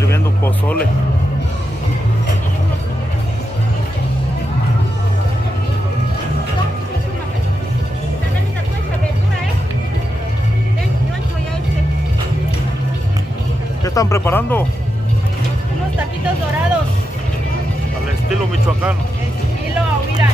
sirviendo pozole. ¿Qué están preparando? Unos taquitos dorados. Al estilo michoacano. Estilo Ahuira.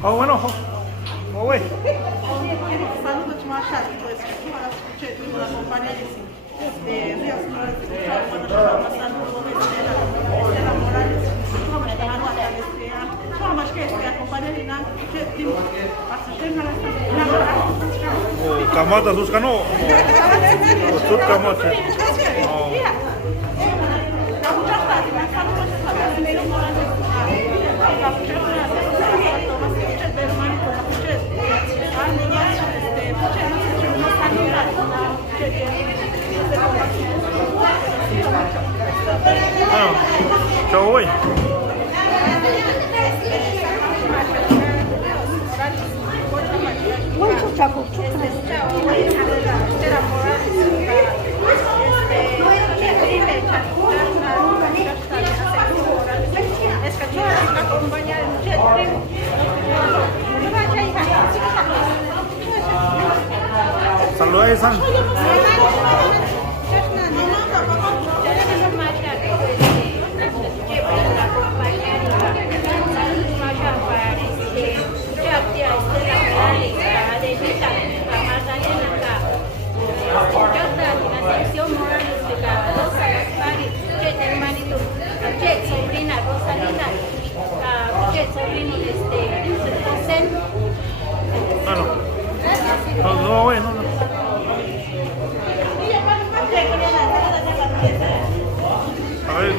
Oh, bueno. Oh, güey. Kamata suskano. Sut kamata. Chao, güey. Mucho chaco. Saluda a San. Sobrina Rosalina, sobrino José. Bueno, no, güey, no. A ver.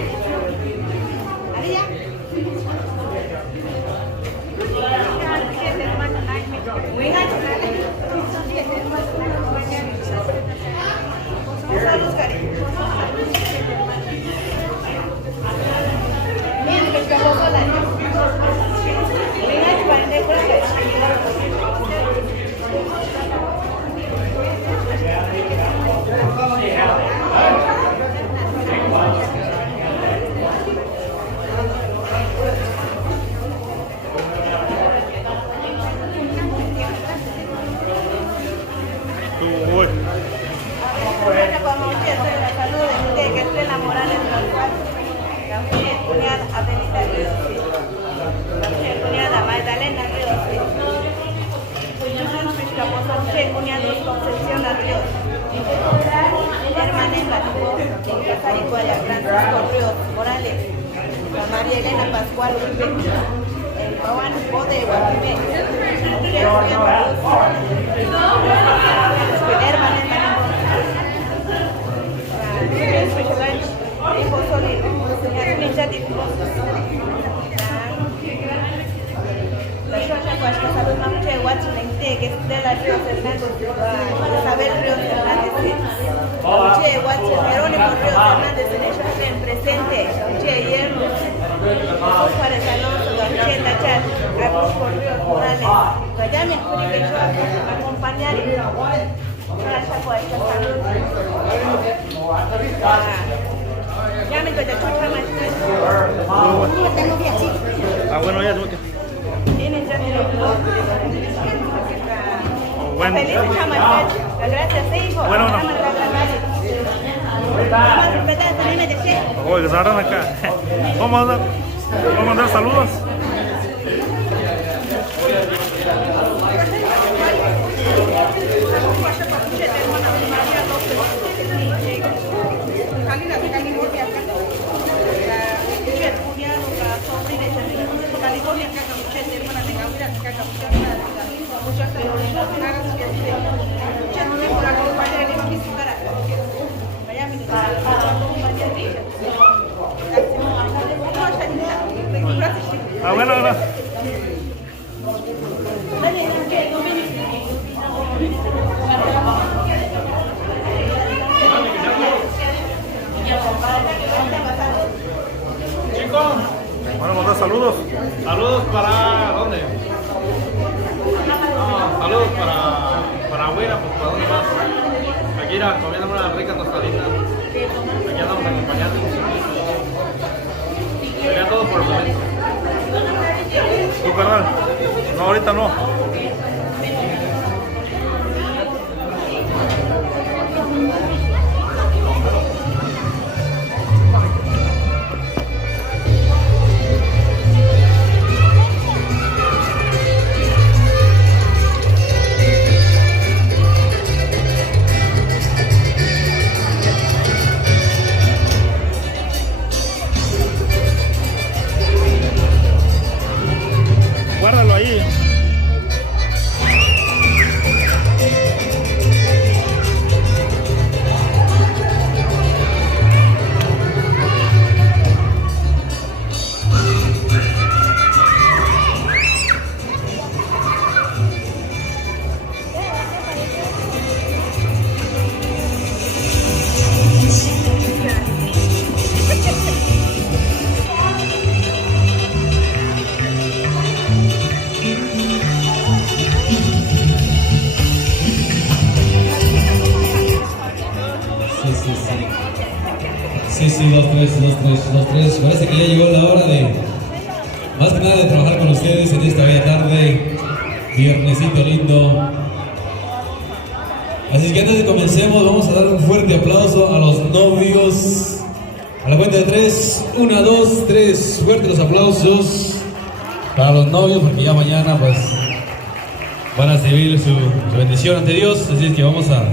María Elena Pascual Uribe, el Pawan Bode Guapime, Huasca Salud Mapuche de Huachinente, que es de la Ríos Hernández, Isabel Ríos Hernández, Mapuche de Huachi, Jerónimo Ríos Hernández, en el en presente, Mapuche de Hierro, Jesús Juárez Alonso, Mapuche de Tachar, Agusco Ríos Morales, Vayami Curique, acompañar y para Chaco Huasca Salud. Ya me encuentro chucha más. Bueno, ya tuve que. Tienen ya de los Bueno. Feliz chamacat. Gracias, hijo. Bueno, no. Oye, que se agarran acá. Vamos a mandar saludos. Bueno, ahora. Chicos, Bueno, mandar saludos. saludos para ¿dónde? Saludos para Huira, pues para dónde más. Aquí era comiendo una rica tostadita. Aquí andamos acompañando. Sería todo por el momento. Tu carnal. No, ahorita no. Guárdalo ahí. Sí, 2-3. Parece que ya llegó la hora de, más que nada, de trabajar con ustedes en esta bella tarde, viernesito lindo. Así que antes de comencemos, vamos a dar un fuerte aplauso a los novios. A la cuenta de 3, 1, 2, 3, fuertes los aplausos para los novios, porque ya mañana pues van a recibir su bendición ante Dios. Así es que vamos a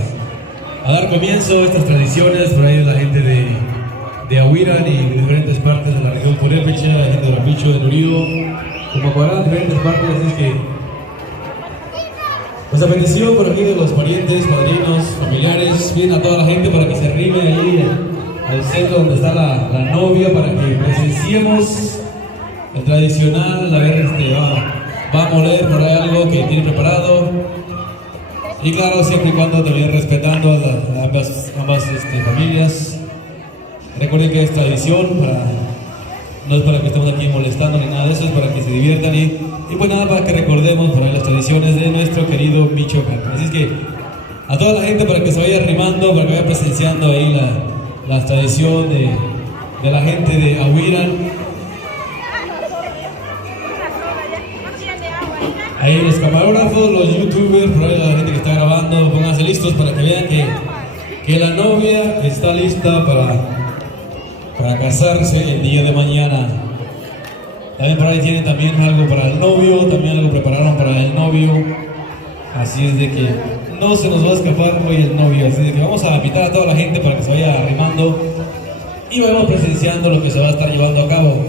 dar comienzo a estas tradiciones. Por ahí la gente de Ahuiran y de diferentes partes de la región Purépecha, la gente de Rapicho, de Nurío, Cumacuarán, diferentes partes. Así es que pues la bendición por aquí de los parientes, padrinos, familiares, bien a toda la gente para que se arrime ahí al centro donde está la novia, para que presenciemos el tradicional. A ver, va a moler por ahí algo que tiene preparado. Y claro, siempre y cuando también respetando a ambas familias. Recuerden que es tradición, no es para que estemos aquí molestando ni nada de eso, es para que se diviertan y pues nada, para que recordemos por ahí las tradiciones de nuestro querido Michoacán. Así es que a toda la gente para que se vaya arrimando, para que vaya presenciando ahí la tradición de la gente de Ahuiran. Ahí los camarógrafos, los youtubers, por ahí la gente que está grabando, pónganse listos para que vean que la novia está lista para casarse el día de mañana. También por ahí tienen también algo para el novio, también algo prepararon para el novio. Así es de que no se nos va a escapar hoy el novio. Así de que vamos a invitar a toda la gente para que se vaya arrimando y vayamos presenciando lo que se va a estar llevando a cabo.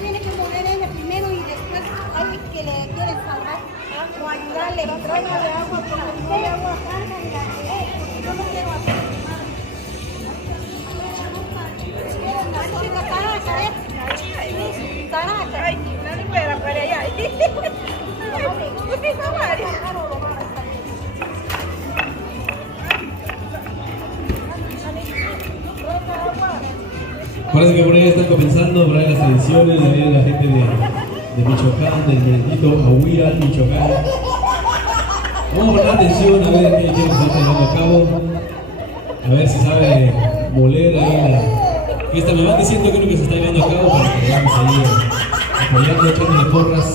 Tiene que mover. Ay, no ni puede para allá. Parece que por ahí están comenzando por ahí las ediciones, ahí viene la gente de Michoacán, del bendito Ahuila, Michoacán. Vamos a poner atención a ver qué se está llevando a cabo, a ver si sabe moler ahí la fiesta. Me van diciendo qué es lo que se está llevando a cabo para que vayamos ahí apoyando, echándole porras.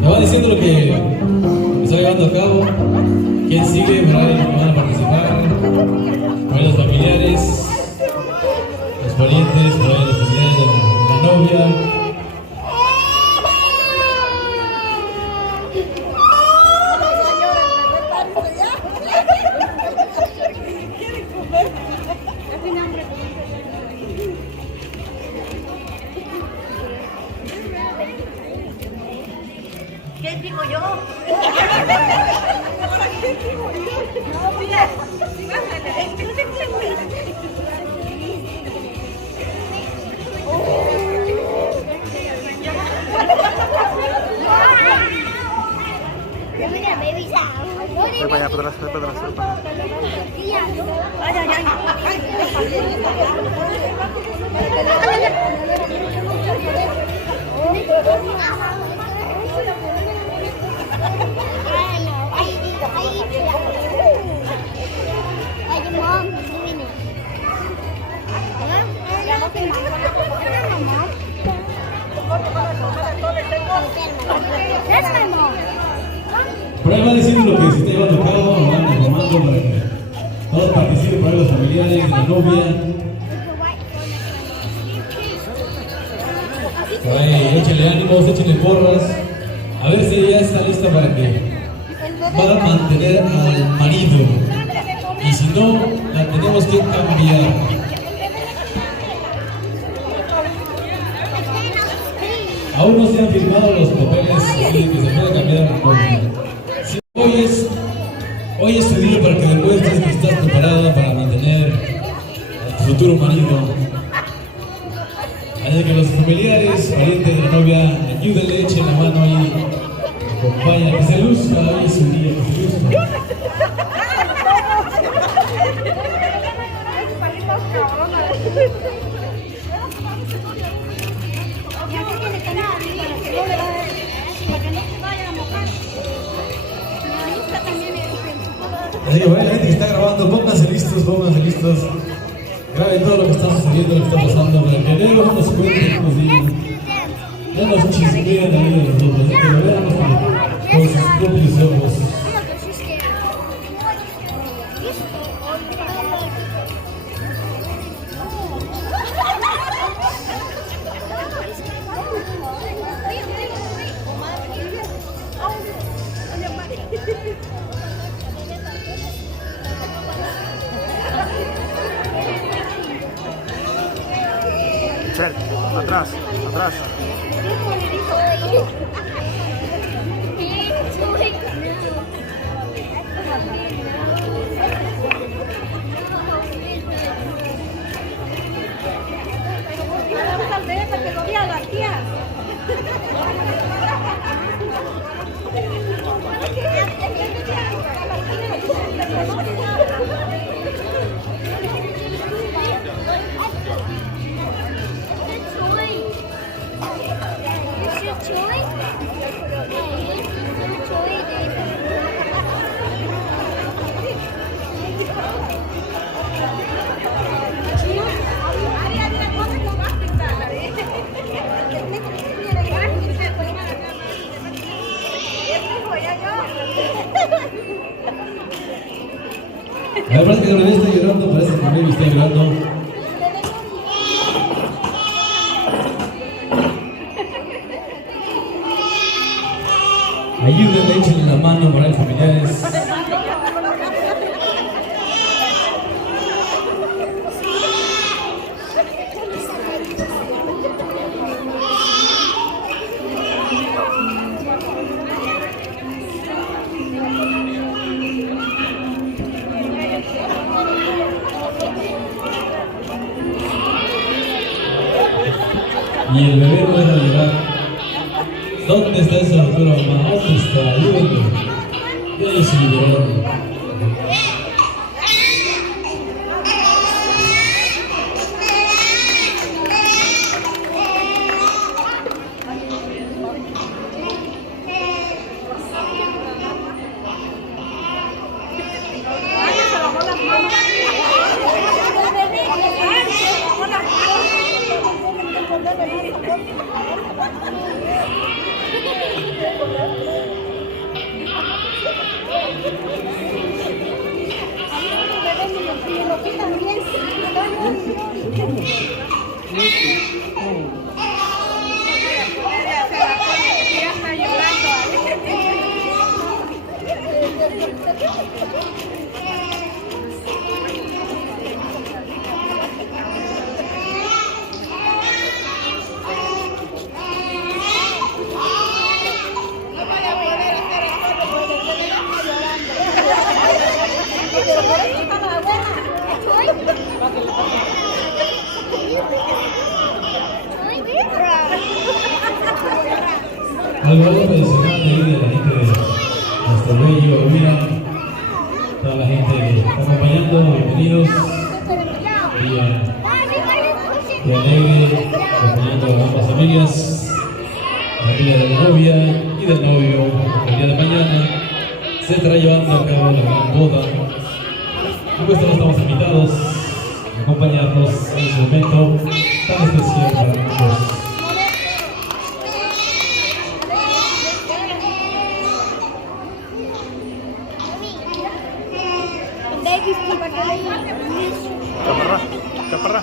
Me va diciendo lo que está llevando a cabo, quién sigue, por ahí van a participar, por ahí los familiares, los parientes, por ahí los familiares de la novia. ¿Qué digo yo? Voy para allá, para atrás, para atrás, para atrás. Ay, ay, ay. That's my mom. Por ahí va diciendo lo que se está llevando a cabo, lo van informando para que todos participen, por ahí los familiares, la novia. Por ahí, échenle ánimos, échenle porras. A ver si ya está lista para que va a mantener al marido. Y si no, la tenemos que cambiar. Aún no se han firmado los papeles de que se pueda cambiar la novia. Sí, hoy es tu día para que demuestres que estás preparada para mantener a tu futuro marido. Así que los familiares, parientes de la novia, ayúdenle, echen la mano ahí, acompañen, que se luzca hoy es su día, que se luzca. Así que bueno, la gente que está grabando, pónganse listos. Graben todo lo que está sucediendo, lo que está pasando, para que luego no nos cuenten, no nos digan, no nos chismeen la vida de nosotros, así que lo veamos con sus propios ojos. Chel, atrás, atrás. Ya, Me parece que el bebé está llorando, parece que el bebé está llorando. Ayúdenle, échenle la mano, moral familiares. Y el bebé no deja de llorar. ¿Dónde está esa locura, mamá? ¿Dónde está? Ayúdenme. Yo soy llorando. Algo tradicional de ahí de la gente de nuestro bello Elvira, toda la gente que está acompañando, bienvenidos. Y alegre, acompañando a ambas familias, la familia de la novia y del novio. El día de mañana se estará llevando a cabo la gran boda. Y pues todos estamos invitados a acompañarnos en este momento tan especial para nosotros. Chaparra, chaparra.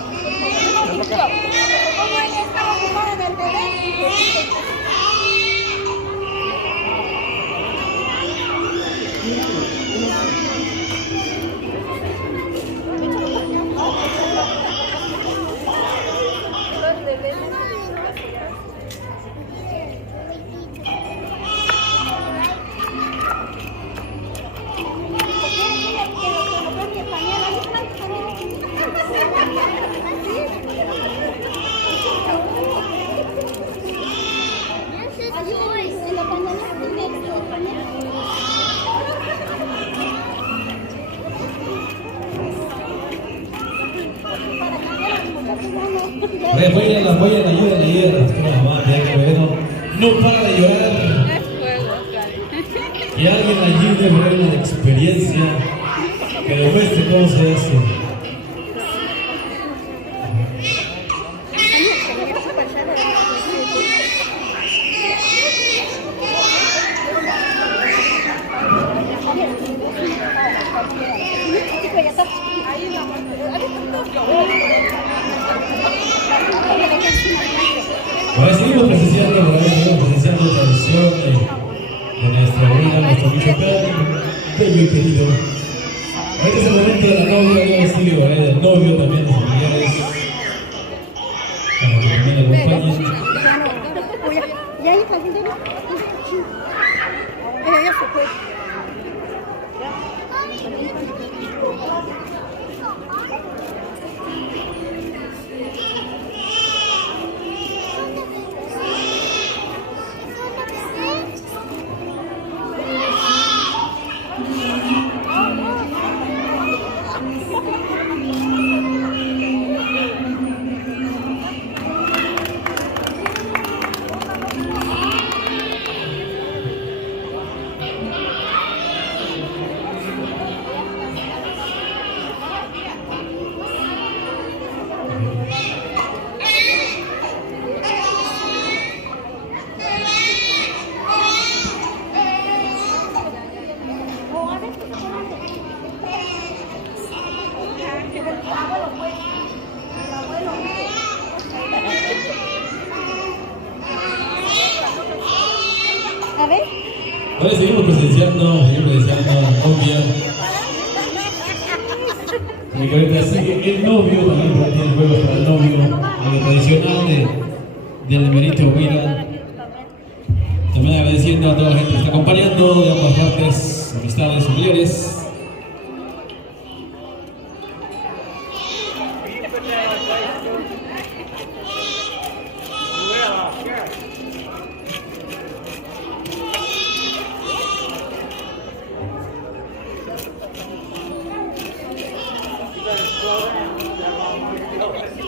Apoyen, ayuden. Mamá, ya que el bebé no para de llorar. Que alguien ayude a ver la experiencia, que demuestre cómo se hace. Ahora seguimos presenciando la tradición de nuestra abuela, nuestro Michoacán, bello y querido. Este es el momento de la novia, yo sigo, del novio también, los familiares, para que también la acompañen. Ahora seguimos presenciando a la novia. Y que ahorita sigue el novio, también tiene juegos para el novio, algo tradicional del Merito Huila. También agradeciendo a toda la gente que está acompañando de ambas partes, amistades, familiares.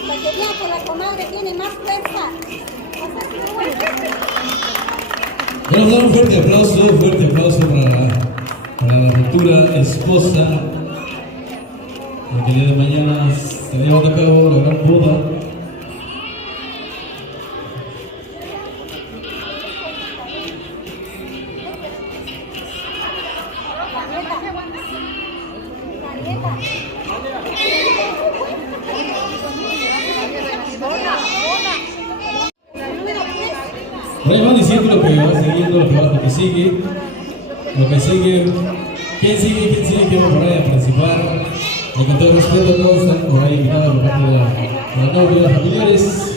Porque ya que la comadre tiene más fuerza. Vamos a dar un fuerte aplauso para la futura esposa. Porque el día de mañana se va a llevar a cabo la gran boda. Por ahí van diciendo lo que va siguiendo, lo que sigue. ¿Quién va por ahí a participar? Y con todo respeto, todos están por ahí invitados por parte de la novia, los familiares.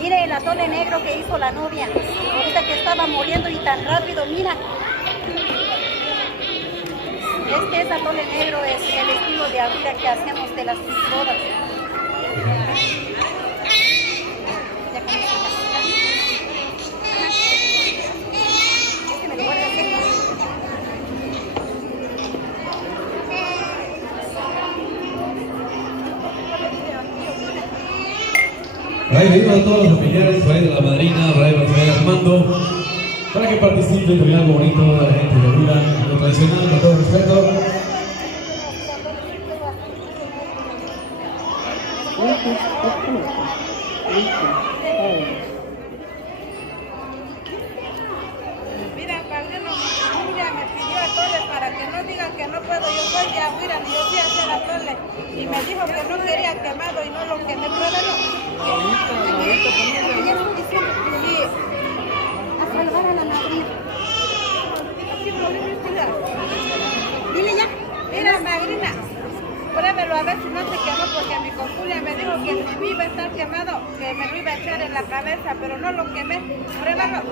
Mire el atole negro que hizo la novia, ahorita que estaba moliendo y tan rápido, mira. Este atole negro es el estilo de ahorita que hacemos de las bodas. Ya con eso ya. Este me lo guarda así. Por ahí le digo a todos los familiares, por ahí de la madrina, por ahí va a estar Armando, para que participen también algo bonito de la gente de Huila, lo tradicional, con todo respeto. Mira, padrino, ella me pidió atole para que no digan que no puedo. Yo soy de Aguira, ni yo sé hacer atole. Y me dijo que no quería quemado y no lo quemé. Sí. A salvar a la madrina. Dile ya. Mira, madrina, pruébelo a ver si no se quemó, porque mi conculia me dijo que si me iba a estar quemado, que me lo iba a echar en la cabeza, pero no lo quemé. Pruébalo.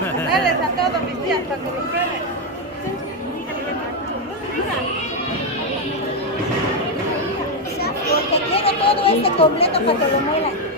Dales a todos mis días para que lo prueben. Porque quiero todo este completo para que lo muelan.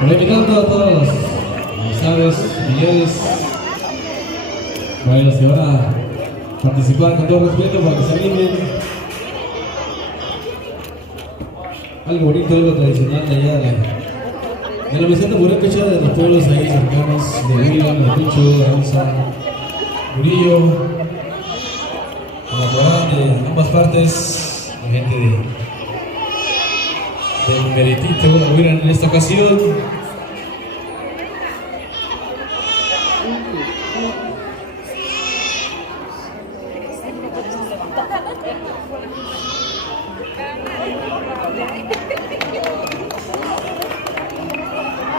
Bueno, invitando a todos los amistades, familiares, para los que van a participar con todo respeto para que se animen. Algo bonito, algo tradicional de allá de la meseta purépecha, de los pueblos ahí cercanos de Huila, Ayacucho, Arauza, Murillo, de ambas partes, la gente del Meritito Huila en esta ocasión.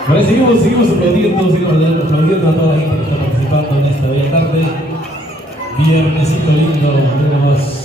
Bueno, seguimos aplaudiendo a toda la gente que está participando en esta bella tarde. Viernesito lindo, una más.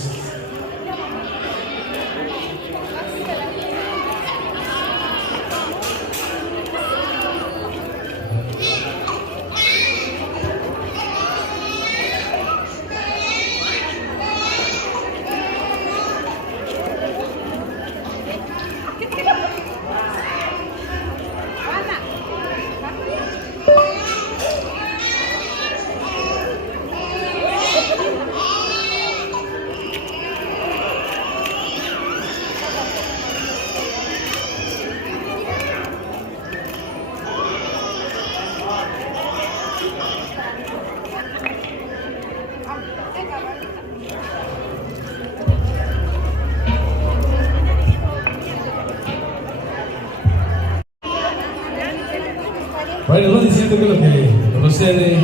Por ahí nos van diciendo que es lo que procede.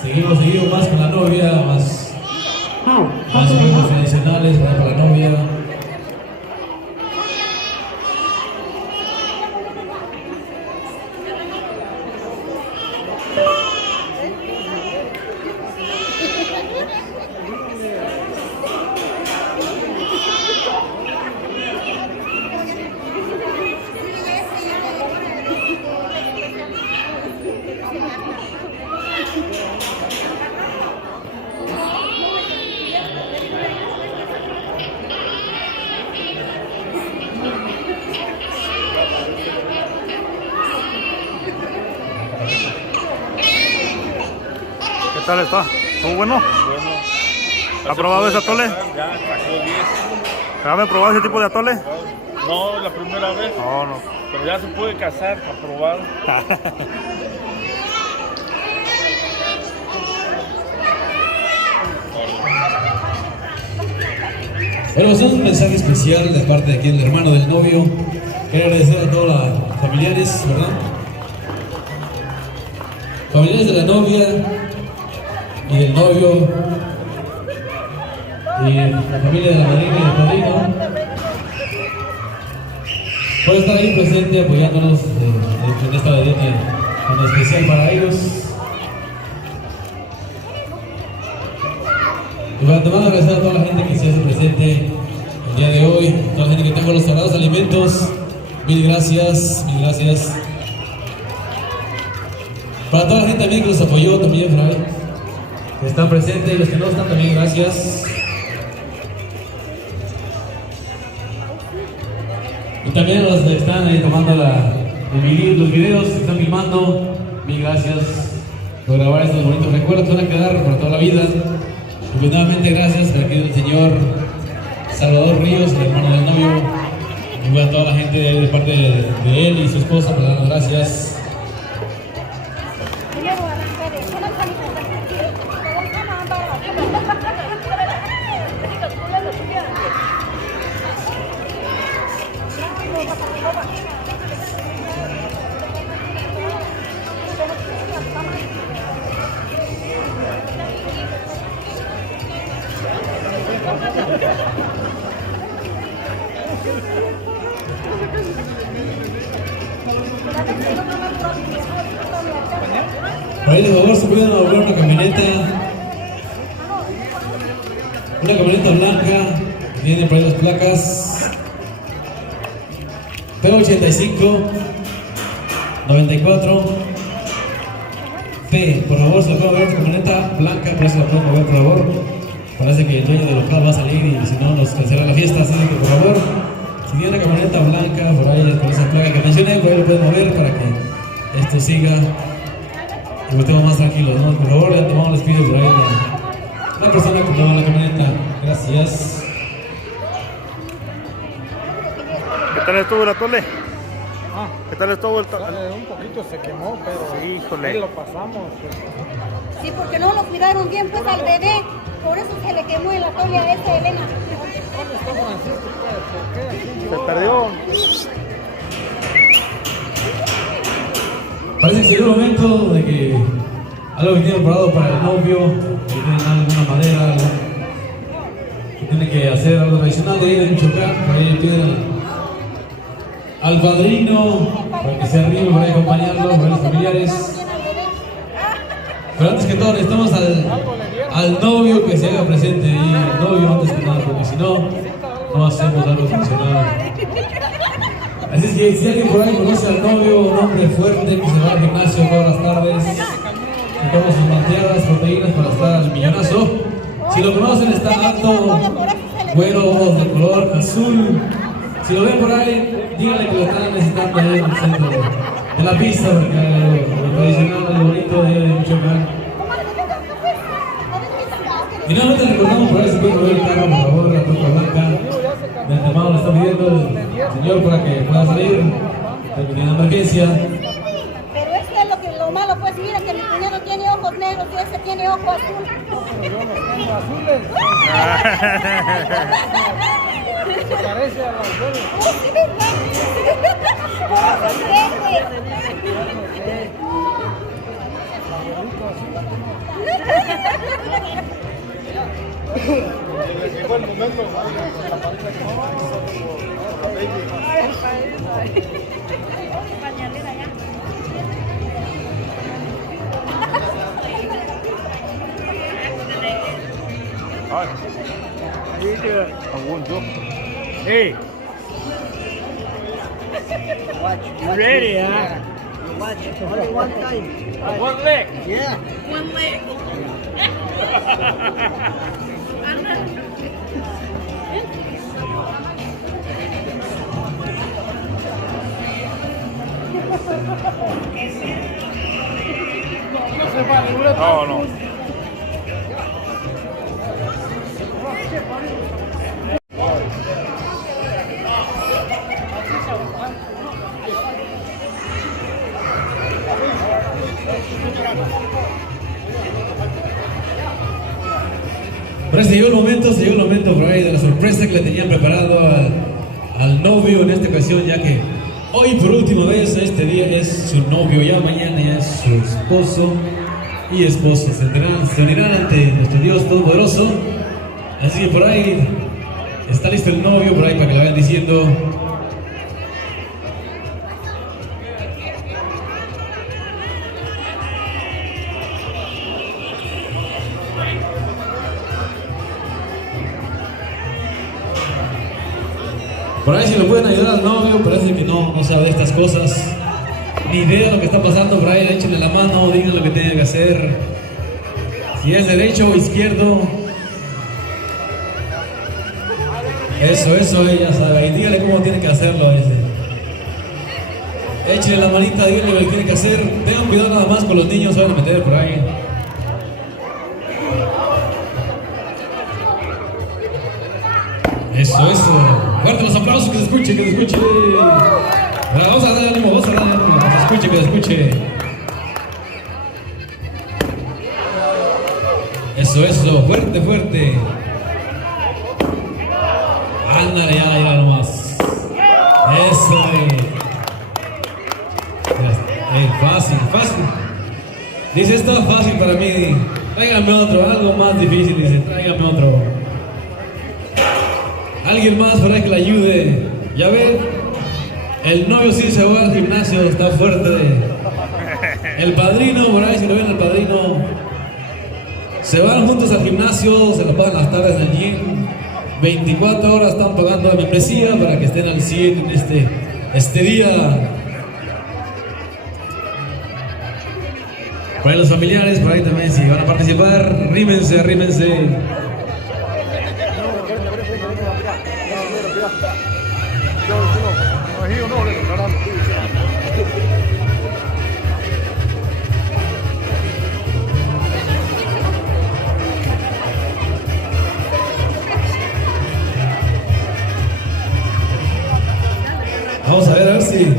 Seguimos más con la novia, más juegos tradicionales para la novia. ¿Qué tal está? ¿Estuvo bueno? Bueno. ¿Ha probado ese atole? Ya, sacó 10. ¿Han probado ese tipo de atole? No, la primera vez. No. Pero ya se puede casar, aprobado. Bueno, es un mensaje especial de parte de aquí del hermano del novio. Quiero agradecer a todos los familiares, ¿verdad? Familiares de la novia y del novio y la familia de la madrina y del padrino por estar ahí presente apoyándonos en esta vedeta tan especial para ellos. Y para antemano agradecer a toda la gente que se hace presente el día de hoy, toda la gente que tenga los sagrados alimentos. Mil gracias, mil gracias. Para toda la gente también que nos apoyó, también, Fray, que están presentes y los que no están también, gracias. Y también los que están ahí tomando los videos, que están filmando, mil gracias por grabar estos bonitos recuerdos que van a quedar para toda la vida. Y nuevamente gracias para que el señor Salvador Ríos, el hermano del novio, y a toda la gente de parte de él y su esposa, por darnos gracias. Por ahí, de favor, se pueden lograr una camioneta blanca, viene por ahí las placas P85 94 P. Por favor, se la pueden mover esta camioneta blanca, por eso la pueden mover, por favor. Parece que el dueño del local va a salir y si no nos cancela la fiesta, así que por favor, si tiene una camioneta blanca por ahí con esa placa que mencioné, por ahí lo pueden mover para que esto siga y estemos más tranquilos, ¿no? Por favor, ya tomamos les pido por ahí la persona que toma la camioneta. Gracias. ¿Qué tal estuvo el atole? ¿Qué tal estuvo el atole? Un poquito se quemó, pero Híjole. ahí lo pasamos. Sí, porque no lo cuidaron bien pues al bebé, por eso se le quemó el atole a esta Elena. ¿Dónde está Francisco? ¿Por qué aquí? Se perdió. Parece que llegó el momento de que algo que tiene preparado para el novio, que tienen alguna madera, algo que tiene que hacer algo tradicional de ahí de Michoacán, por ahí piden al padrino para que se arrime para acompañarlo, para los familiares. Pero antes que todo necesitamos al novio que se haga presente ahí, el novio antes que nada, porque si no, no hacemos algo funcional. Así es que si alguien por ahí conoce al novio, un hombre fuerte que se va al gimnasio todas las tardes, que toma sus manteadas, proteínas para estar al millonazo. Si lo conocen, está alto, güero, ojos de color azul. Si lo ven por ahí, díganle que lo están necesitando ahí en el centro de la pista, porque lo tradicional, lo bonito de Michoacán. Y nuevamente recordamos por ahí, si pueden mover el carro, por favor, la troca blanca. De antemano lo está pidiendo el señor para que pueda salir, porque tiene emergencia. Pero es que lo malo pues, mira que mi cuñado tiene ojos negros y ese tiene ojos azul. Parece a los dos. Sí, Llegó el momento, la pareja que Pañalera ya. Hey. You ready, huh? Only one time. One leg. Yeah. One leg. No, no. Pero se llegó el momento por ahí de la sorpresa que le tenían preparado al novio en esta ocasión, ya que hoy por última vez este día es su novio, ya mañana ya es su esposo y esposa. Se unirán ante nuestro Dios Todopoderoso. Así que por ahí está listo el novio, por ahí para que le vayan diciendo. Por ahí si lo pueden ayudar al novio, parece que no sabe de estas cosas, ni idea de lo que está pasando, por ahí échenle la mano, digan lo que tienen que hacer, si es derecho o izquierdo. Eso, ella sabe, y dígale cómo tiene que hacerlo. Échenle la manita, díganle lo que tiene que hacer, tengan cuidado nada más con los niños, se van a meter por ahí. Eso. Fuerte los aplausos, que se escuche. Vamos a dar ánimo, que se escuche. Eso, fuerte. Ándale, ya nomás. Eso, fácil. Dice, está fácil para mí. Tráigame otro, algo más difícil, dice, tráigame otro. Alguien más por ahí que le ayude. Ya ven, el novio sí se va al gimnasio, está fuerte. El padrino, por ahí si lo ven, el padrino. Se van juntos al gimnasio, se lo pagan las tardes en el gym. 24 horas están pagando la membresía para que estén al 100 en este día. Por ahí los familiares, por ahí también si van a participar, rímense. Vamos a ver si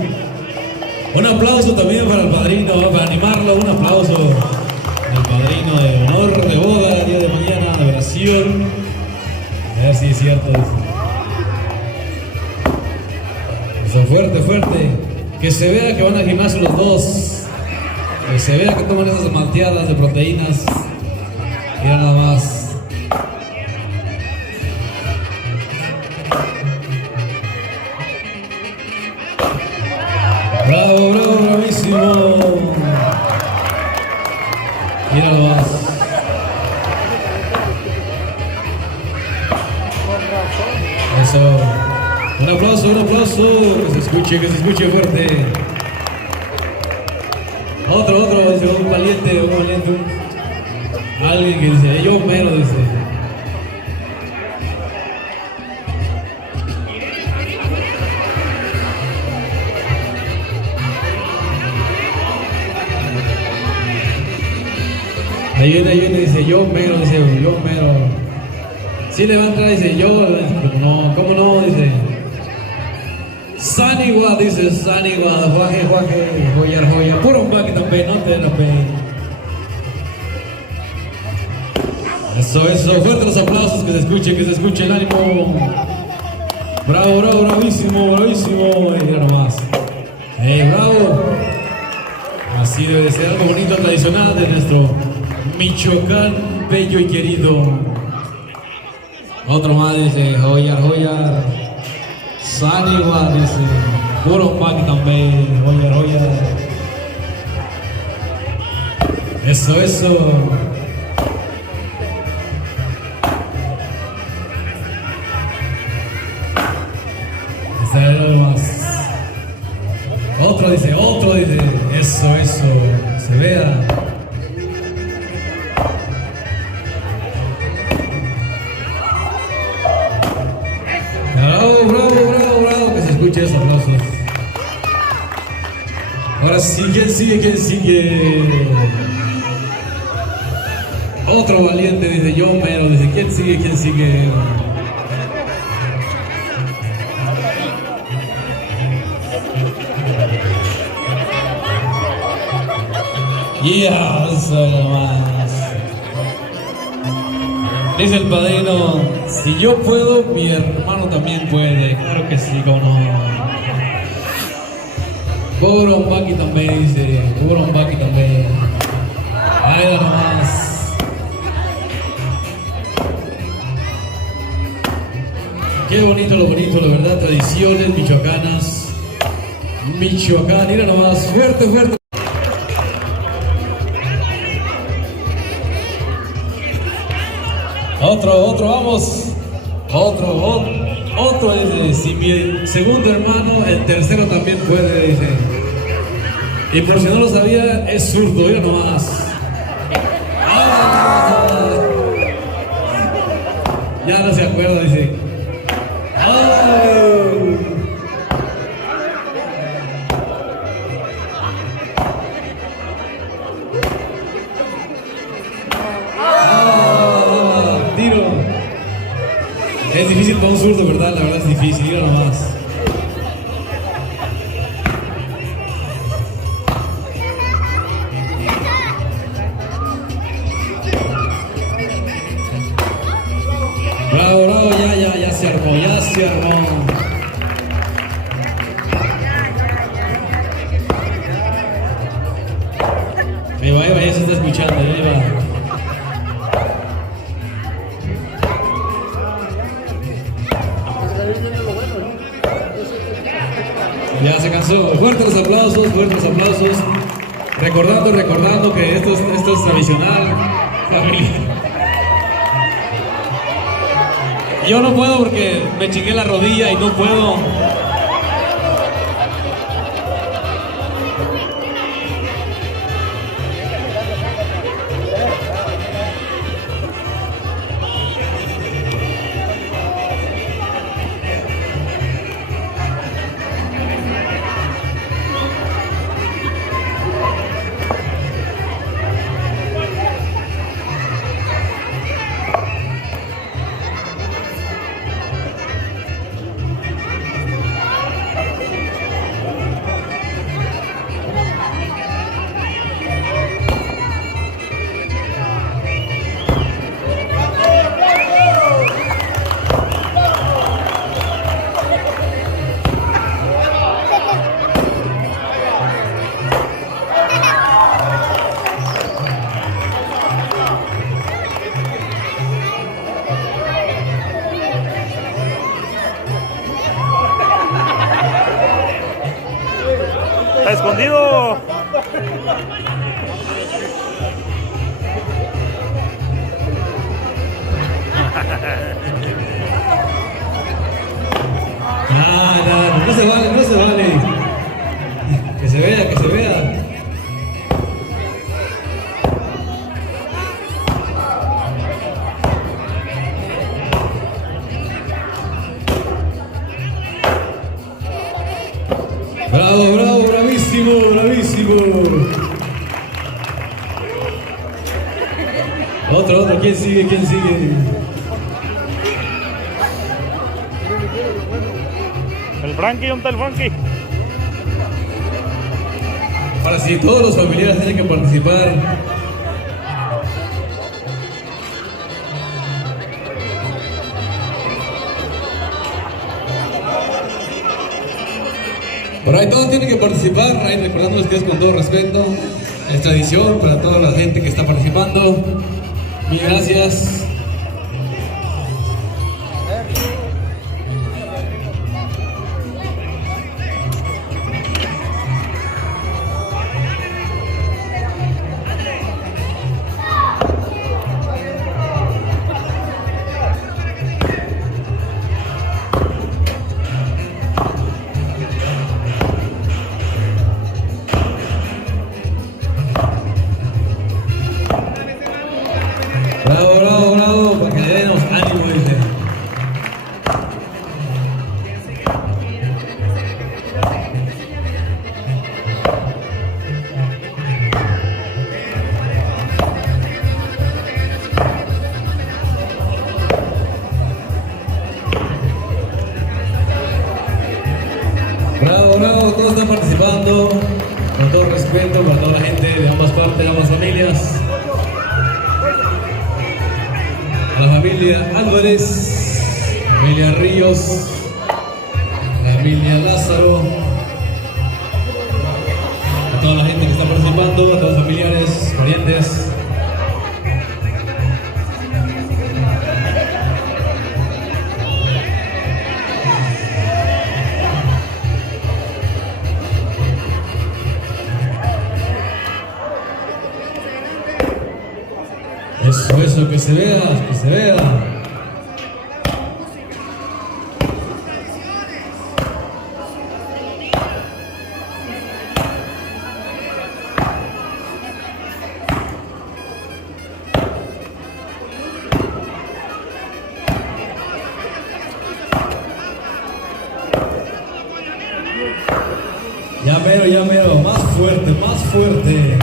un aplauso también para el padrino, para animarlo, un aplauso al padrino de honor de boda, día de mañana, de oración. A ver si es cierto. Eso, fuerte. Que se vea que van al gimnasio los dos. Que se vea que toman esas malteadas de proteínas. Mira nada más. Bravísimo. Mira nomás. Eso. Un aplauso. Que se escuche fuerte. Otro, dice, un valiente. Alguien que dice, yo mero, dice. Ahí viene, dice, yo mero. Si le va a entrar, dice, ¿cómo no? Dice, Sanigua, Juaje, joya, puro que también, no te la pe. Eso, fuerte los aplausos, que se escuche el ánimo. Bravo, bravísimo, mira nomás. Bravo. Así debe ser, algo bonito, tradicional de nuestro Michoacán. bello y querido. Otro más dice, joyar, joyar. Saniwa dice, puro pack también, joyar, joyar. Eso, eso. Más. Otro dice, eso, eso, se vea. Bravo, bravo, bravo, bravo, que se escuche esos aplausos. Ahora sí, ¿quién sigue? ¿Quién sigue? Otro valiente, dice yo, pero dice, ¿quién sigue? ¿Quién sigue? Ya, eso nomás. Dice el padrino, si yo puedo, mi hermano también puede. Claro que sí, cómo no. Puro Mbaki también, dice. Puro Mbaki también. Ahí nomás. Qué bonito, lo bonito, la verdad. Tradiciones michoacanas. Michoacán, mira nomás. Fuerte, fuerte. Otro, vamos. Otro dice, si mi segundo hermano, el tercero también puede, dice. Y por si no lo sabía, es zurdo, mira nomás. Ya no se acuerda, dice. Es difícil para un zurdo, ¿verdad? La verdad es difícil, mira nomás. Bravo, bravo, ya se armó, ya se armó. Ahí va, ya se está escuchando, ahí va. Ya se cansó. Fuertes los aplausos, fuertes los aplausos. Recordando que esto es tradicional, familia. Yo no puedo porque me chingué la rodilla y no puedo. ¡Está escondido! No se vale, no se vale. Que se vea, que se vea. Bravo, bravo, bravísimo, bravísimo. Otro, ¿quién sigue? ¿Quién sigue? El Frankie, ¿dónde está el Frankie? Ahora sí, todos los familiares tienen que participar. Por ahí todos tienen que participar, ahí recordándoles que es con todo respeto, es tradición para toda la gente que está participando. Mil gracias. Bravo, bravo, bravo, para que le demos ánimo, dice. Bravo, bravo, todos están participando, con todo respeto para toda la gente de ambas partes, de ambas familias. A la familia Álvarez, familia Ríos, la familia Lázaro, a toda la gente que está participando, a todos los familiares, parientes. Eso, que se vea, que se vea. Ya mero, más fuerte, más fuerte.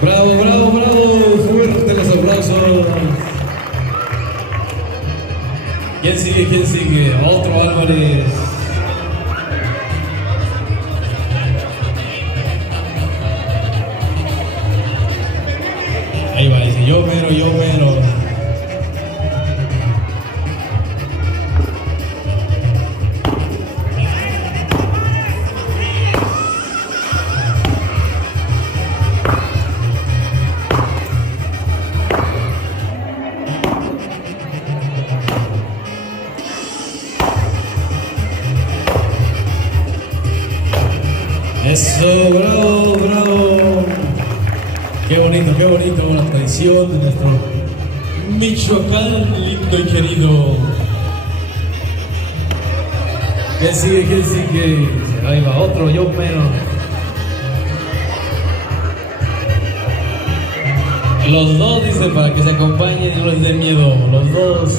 Bravo, bravo, bravo, fuerte los aplausos. ¿Quién sigue? ¿Quién sigue? Otro Álvarez. Ahí va, dice yo mero, yo mero. Eso, bravo, bravo. Qué bonito la tradición de nuestro Michoacán lindo y querido. ¿Quién sigue? ¿Quién sigue? Ahí va otro, yo mero. Los dos dicen para que se acompañen y no les den miedo. Los dos.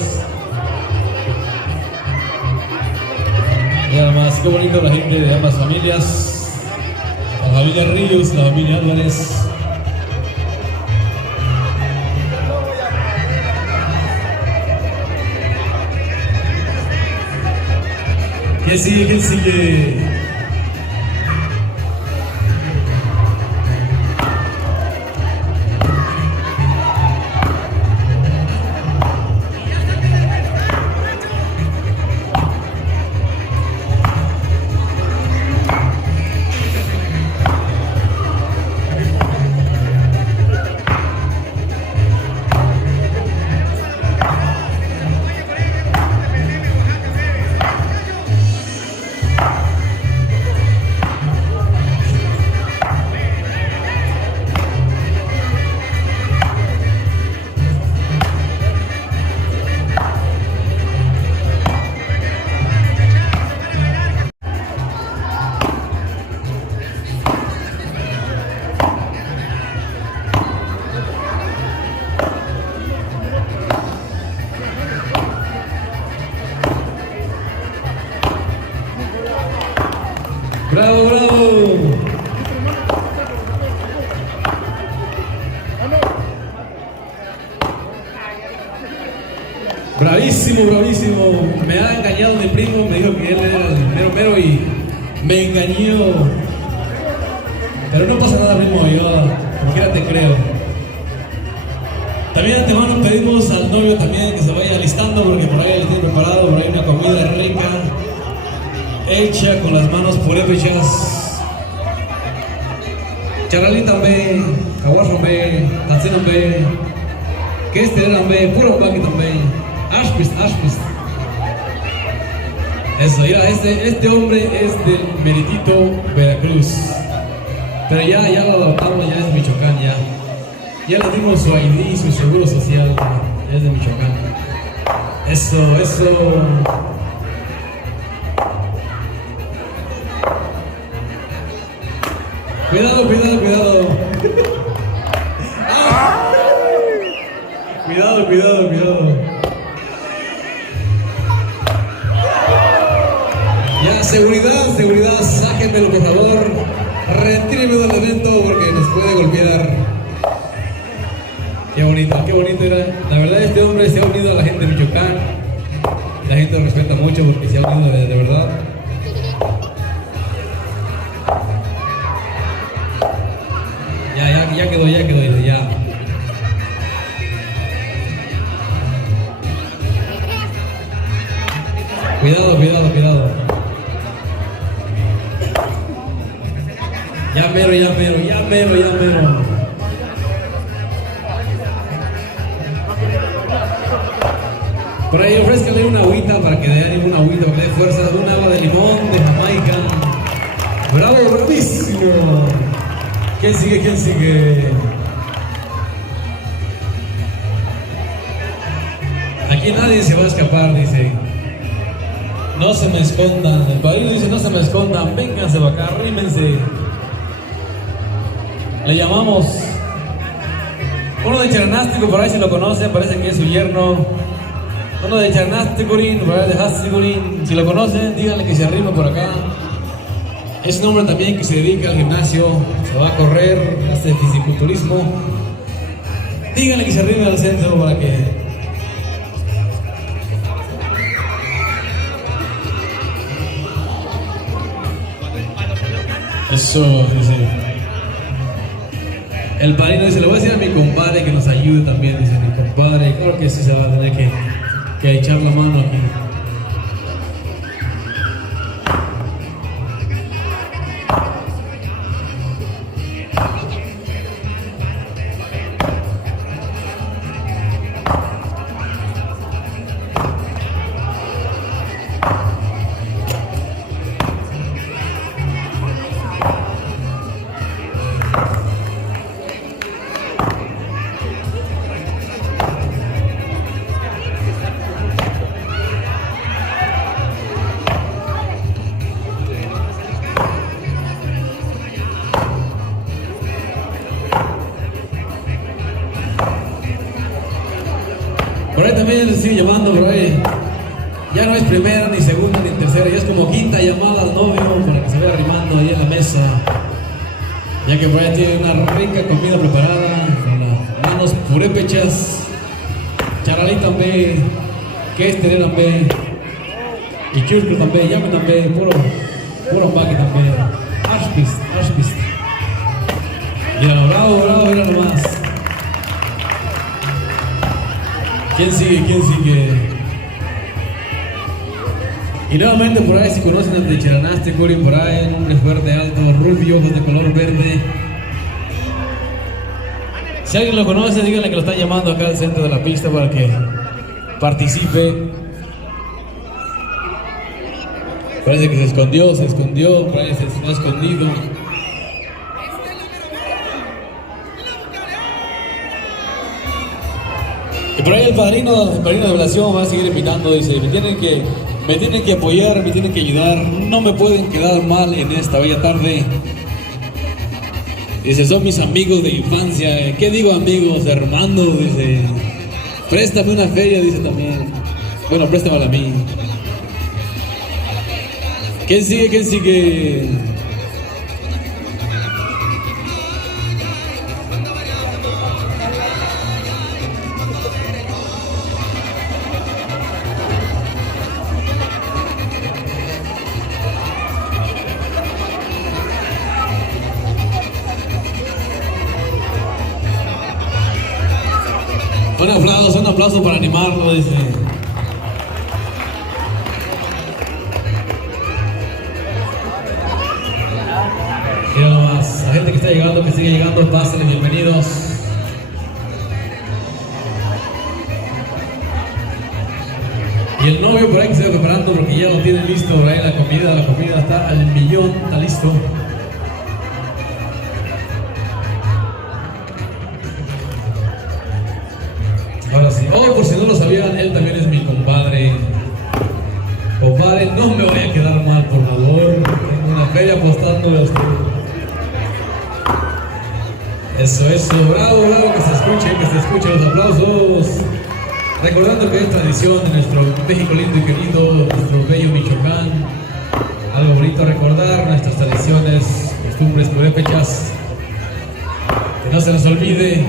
Y además, qué bonito la gente de ambas familias. La familia Ríos, la familia Álvarez. ¿Quién sigue? ¿Quién sigue? Bravo, bravo. Bravísimo, bravísimo. Me ha engañado mi primo, me dijo que él era el mero mero y me engañó. Pero no pasa nada, primo, yo como quiera te creo. También de antemano pedimos al novio también que se vaya alistando porque por ahí le tiene preparado, por ahí una comida rica. hecha con las manos purépechas. Charalita también, Aguas también, Tatsina también, que este era también, puro paqui también, Ashpist. Eso, mira, este hombre es del Meritito, Veracruz. Pero ya lo adoptamos, ya es de Michoacán, ya le dimos su ID, su seguro social, ya es de Michoacán. Eso. Cuidado. Cuidado. Ya, seguridad, sáquenmelo por favor. Retíreme del evento porque nos puede golpear. Qué bonito era. La verdad, este hombre se ha unido a la gente de Michoacán. La gente lo respeta mucho porque se ha unido de verdad. Ya quedó, ya. Cuidado. Ya mero. Por ahí ofrézcale una agüita para que dé ánimo, una agüita para que dé fuerza, un agua de limón, de Jamaica. Bravo, bravísimo. ¿Quién sigue? Aquí nadie se va a escapar, dice. No se me escondan. El padrino dice, no se me escondan, vénganse para acá, arrímense. Le llamamos uno de Charnástico, por ahí si lo conocen, parece que es su yerno. Uno de Charnásticorín, por ahí de Hasticorín, si lo conocen, díganle que se arrime por acá. Es un hombre también que se dedica al gimnasio, se va a correr, hace fisiculturismo. Díganle que se arrime al centro para que... Eso, dice. El padrino dice, le voy a decir a mi compadre que nos ayude también, dice mi compadre. Claro que sí se va a tener que echar la mano aquí. Por ahí también les sigue llamando, por ahí. Ya no es primera, ni segunda, ni tercera, ya es como quinta llamada al novio para que se vaya arrimando ahí en la mesa. Ya que por ahí tiene una rica comida preparada, con las manos purépechas. Charalí también, que es tener también. Y churco también, llame también, puro paque también. Ashpist. Mira, bravo, mira nomás. ¿Quién sigue? Y nuevamente por ahí, si conocen al de Charnástico, por ahí, un hombre fuerte, alto, rubio, ojos de color verde. Si alguien lo conoce, díganle que lo están llamando acá al centro de la pista para que participe. Parece que se escondió, por ahí se está escondido. Y por ahí el padrino de velación va a seguir invitando, dice, me tienen que apoyar, me tienen que ayudar, no me pueden quedar mal en esta bella tarde. Dice, son mis amigos de infancia. ¿Qué digo amigos? Hermanos, dice. Préstame una feria, dice también. Bueno, préstamela a mí. ¿Quién sigue? Un aplauso para animarlo, dice. está llegando, que sigue llegando, pásenle, bienvenidos. Y el novio por ahí que se va preparando porque ya lo tiene listo por ahí la comida está al millón, está listo. Ahora sí, por si no lo sabían, él también es mi compadre. Compadre, no me voy a quedar mal, por favor. Tengo una feria apostándole a usted. Eso, bravo, que se escuchen los aplausos. Recordando que es tradición de nuestro México lindo y querido, nuestro bello Michoacán. Algo bonito recordar, nuestras tradiciones, costumbres, purépechas. Que no se nos olvide.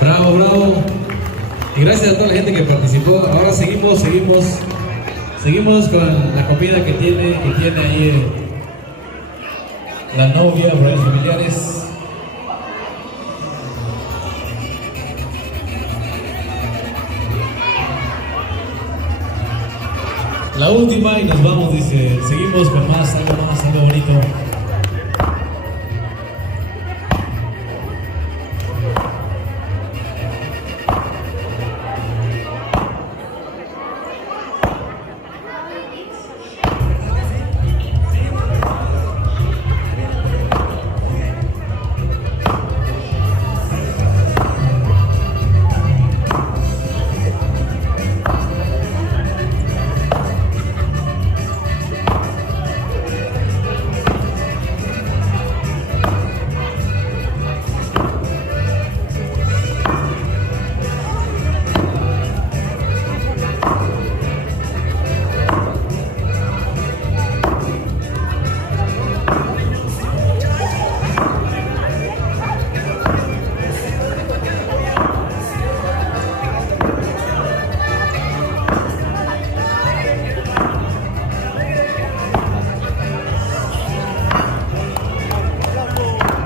Bravo. Y gracias a toda la gente que participó. Ahora seguimos con la comida que tiene ahí la novia, los familiares. La última y nos vamos, dice. Seguimos con algo bonito.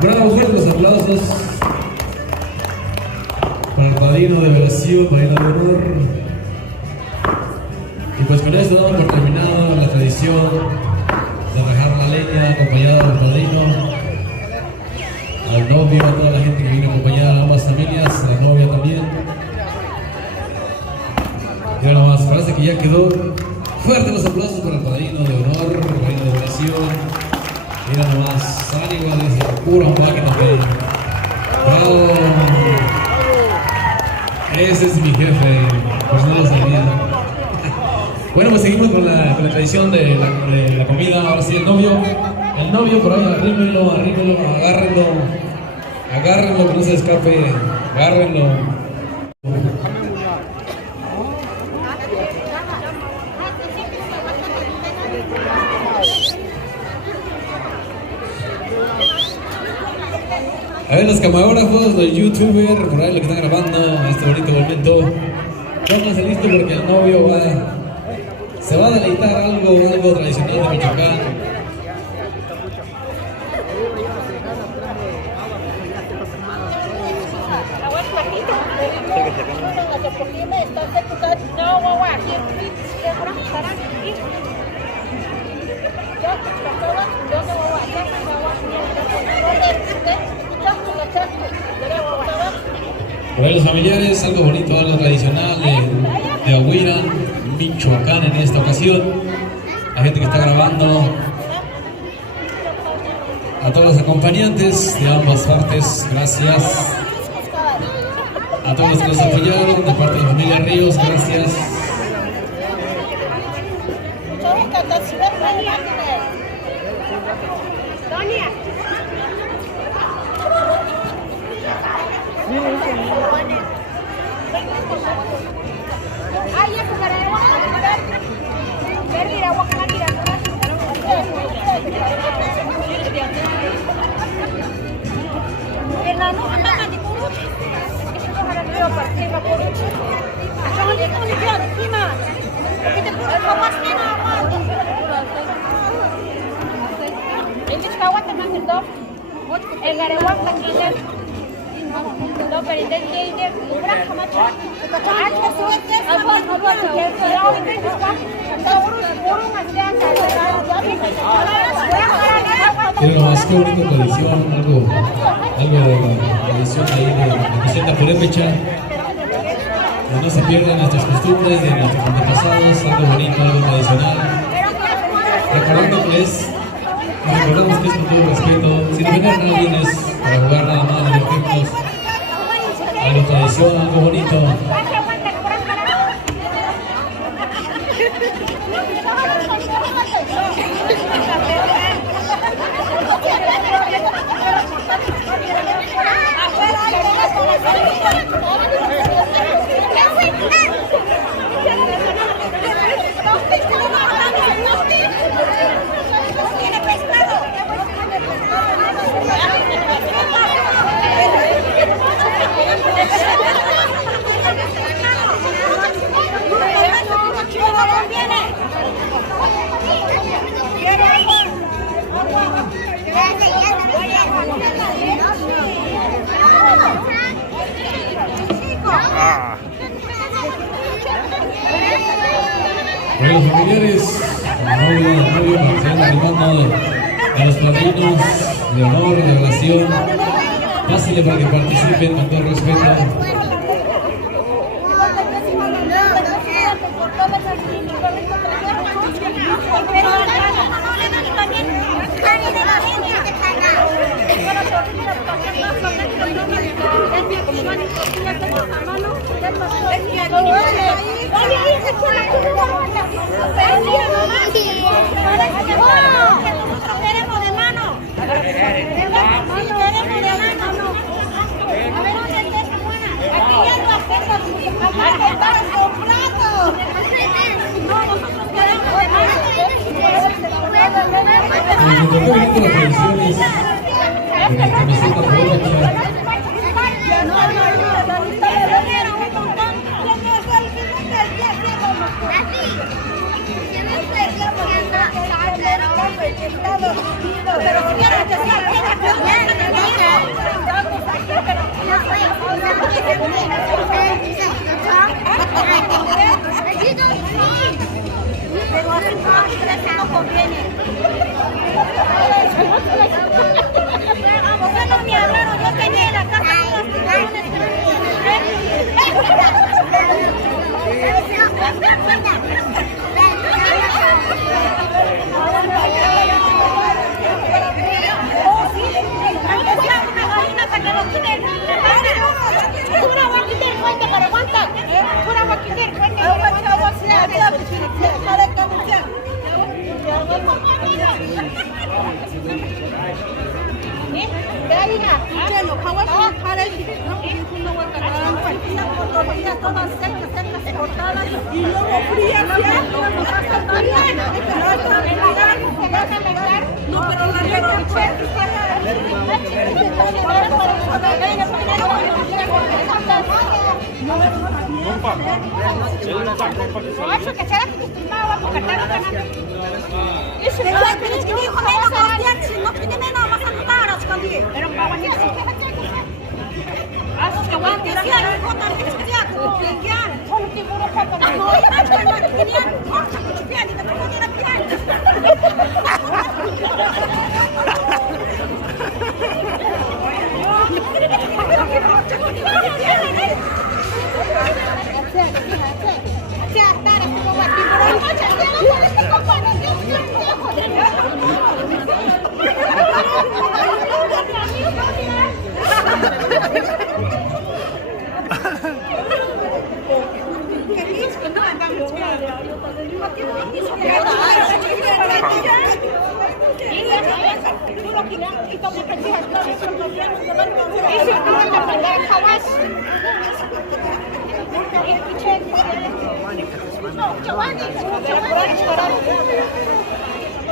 Bravo, fuertes los aplausos para el padrino de velación, padrino de honor. Y pues con esto damos por terminado la tradición de rajar la leña acompañada del padrino, al novio, a toda la gente que viene acompañada, a ambas familias, a la novia también. Y ahora más, parece que ya quedó. Fuertes los aplausos para el padrino de honor, el padrino de velación. Mira nomás, ánimo, desde pura máquina de bravo. Ese es mi jefe, pues no lo sabía. Bueno, pues seguimos con la tradición de la comida. Ahora sí, el novio por ahí, arrímenlo, agárrenlo, que no se escape, agárrenlo. A ver, los camarógrafos, los youtubers, por ahí lo que están grabando este bonito momento. Pónganse listos porque el novio se va a deleitar algo tradicional de Michoacán. Por ahí los familiares, algo bonito, algo tradicional de Ahuira, Michoacán en esta ocasión. La gente que está grabando, a todos los acompañantes de ambas partes, gracias. A todos los que nos apoyaron, de parte de la familia Ríos, gracias. El Gareguán Taquiles, no, pero el del Geider, Pero más que bonita tradición, algo de la tradición ahí de la Hacienda Purépecha. Que no se pierdan nuestras costumbres de nuestros antepasados, algo bonito, algo tradicional. Recordando que es con todo respeto, sin ofender a nadie, es para jugar nada más, divertirnos. Algo tradición, algo bonito. Para los familiares, novio, para que se vayan animando a los padrinos de honor, de relación, pásenle para que participen con todo respeto.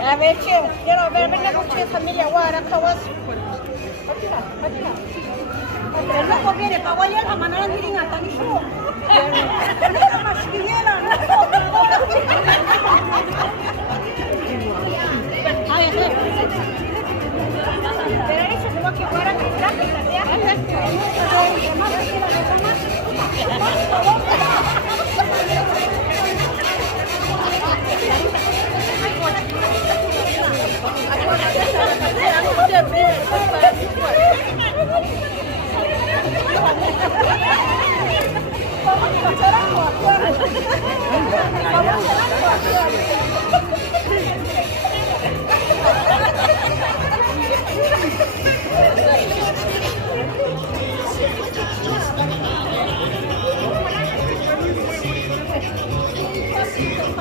A ver, che, quiero ver, ven la noche familia Guara, Kawas. El loco viene para guayar a manera de ir a Tanisho. Pero eso como que fuera mi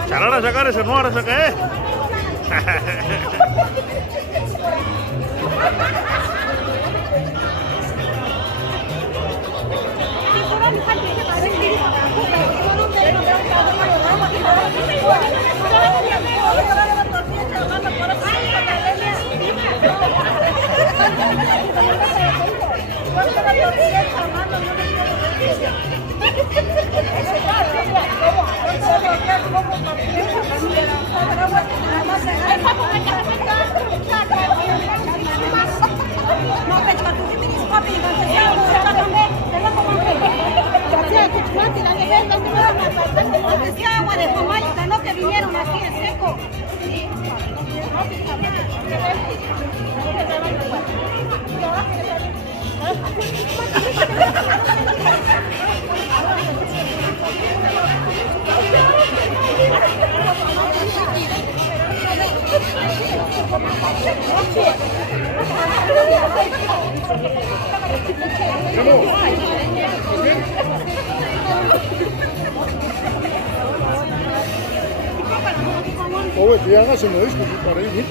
Charara sacar ese nuara sacar. Agua de Jamaica, no que vinieron aquí en seco. Oye, si hagas en esto, para ir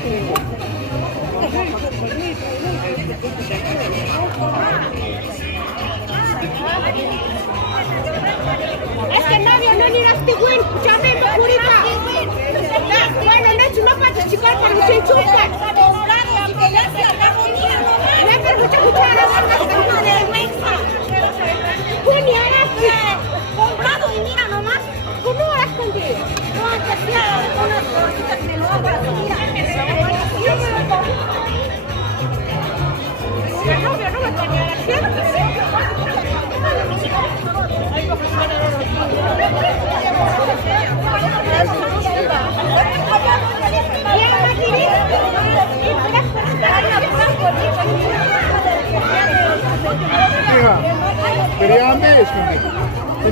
Es que nadie no ni las tiguin, chame purita. Bueno, no para chicar para mucho chupas. No para mucho cuchara, no de vergüenza. Ni ahora comprado y mira nomás. ¿Cómo lo has contigo? No, que sea unas cositas que lo hago así, mira. El novio no me tenía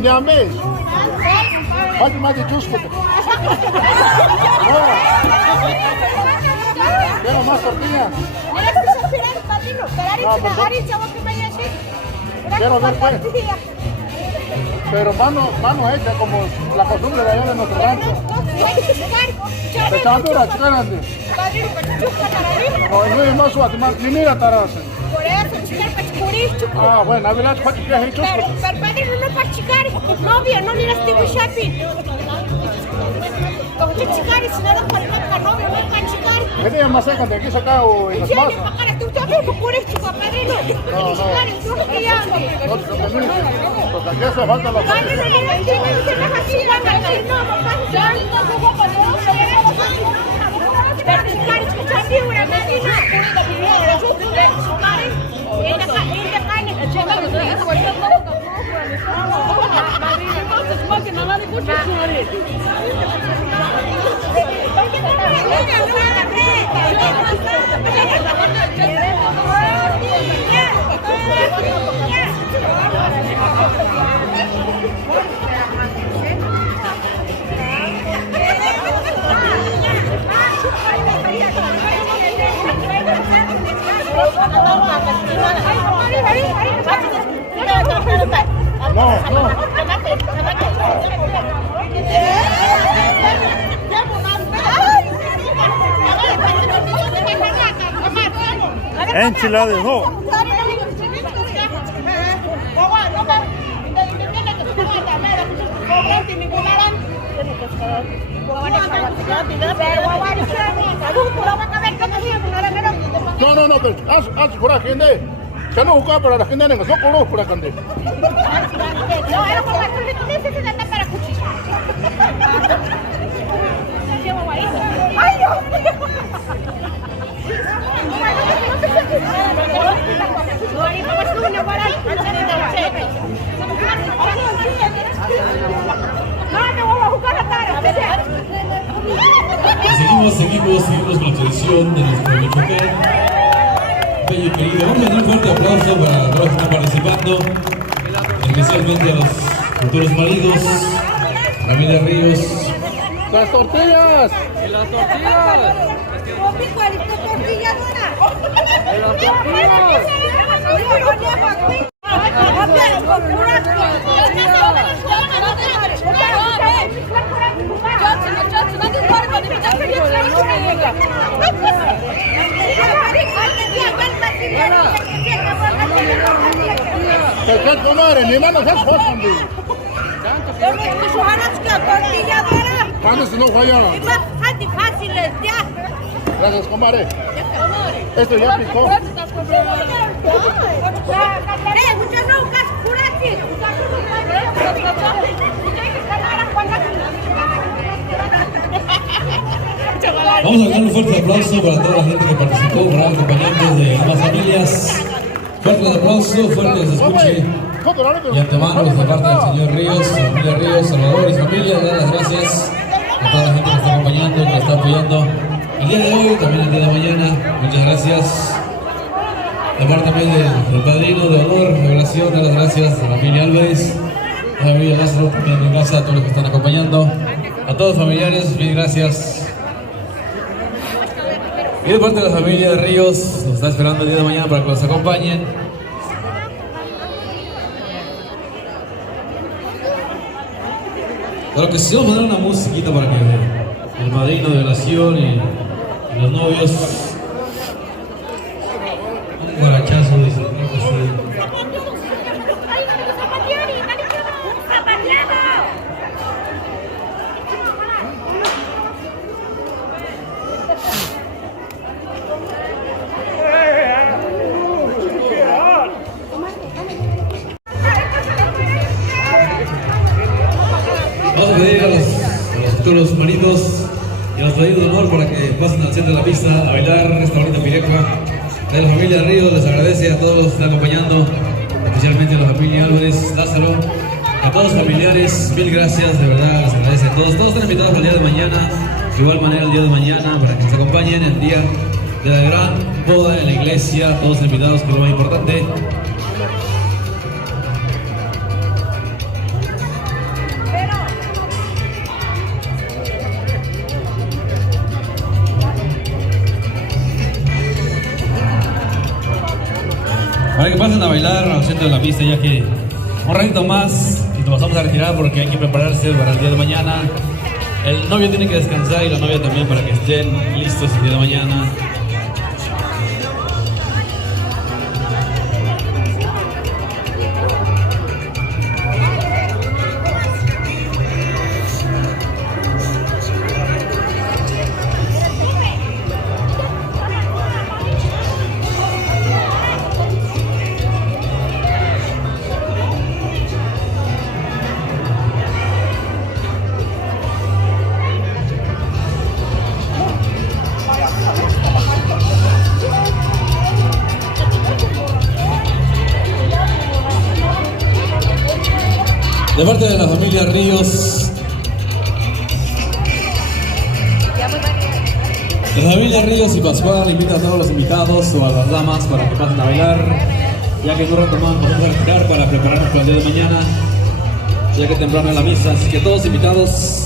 Beğenmeyiz. Hadi çuskut. Quiero más tortillas. Quiero ver pues. Pero mano hecha como la costumbre de allá de nuestro rancho. ¿De tanto la grande? No es más suave, más linera tarasa. Por eso, chicar para chicuricho. Ah, bueno, a ver las cosas que has hecho. Pero padre no para chicar, novio, no miras tipo shopping. Como que chicar y si no lo ponen para novio, no para chicar. ¿Qué día más cerca de aquí sacado en las masas? Tú también me pones chico, padre no. Chicar y tú no Porque aquí hace falta la padre no le digas que no así, no, papá. Pero chicar y chicar y una medina. Enchiladas, no. No, pero haz por aquí, ¿entiendes? Ya no buscaba para la gente en el socorro por acá. No, era como que tú necesitas andar para cuchillo. ¡Ay, Dios mío! Seguimos con la tradición de nuestro Michoacán. Bello y querido, vamos a dar un fuerte aplauso para todos los que están participando, especialmente a los futuros maridos, familia Ríos. ¡Las tortillas! ¡Y las tortillas! ¡Qué comadre! ¡Mi mano se esforzan! ¿Cuándo se no falla? Gracias, comadre. Esto ya picó. Vamos a dar un fuerte aplauso para toda la gente que participó, para los acompañantes de ambas familias. Fuerte aplauso, fuerte que se escuche. Y antemano, de parte del señor Ríos, familia Ríos, Salvador y su familia, dar las gracias a toda la gente que está acompañando, que está apoyando el día de hoy, también el día de mañana. Muchas gracias. De parte también del padrino de honor, revelación, dar las gracias a la familia Álvarez, a la familia Lázaro, también en casa, a todos los que están acompañando, a todos los familiares, bien gracias. Y de parte de la familia de Ríos, nos está esperando el día de mañana para que los acompañen. Claro que sí, vamos a dar una musiquita para que el padrino de relación y los novios, un guarachazo de su Vamos a pedir a los futuros maridos y a los padrinos de honor para que pasen al centro de la pista a bailar esta bonita pireca. De la familia Ríos les agradece a todos los que están acompañando, especialmente a la familia Álvarez, Lázaro, a todos los familiares, mil gracias, de verdad, les agradece a todos. Todos están invitados al día de mañana, de igual manera el día de mañana, para que nos acompañen el día de la gran boda en la iglesia, todos invitados, que es lo más importante. Para que pasen a bailar al centro de la pista, ya que un ratito más y nos vamos a retirar porque hay que prepararse para el día de mañana. El novio tiene que descansar y la novia también, para que estén listos el día de mañana. De parte de la familia Ríos, la familia Ríos y Pascual invita a todos los invitados o a las damas para que pasen a bailar, ya que en un rato más nos vamos a retirar para prepararnos para el día de mañana, ya que temprano es la misa, así que todos invitados.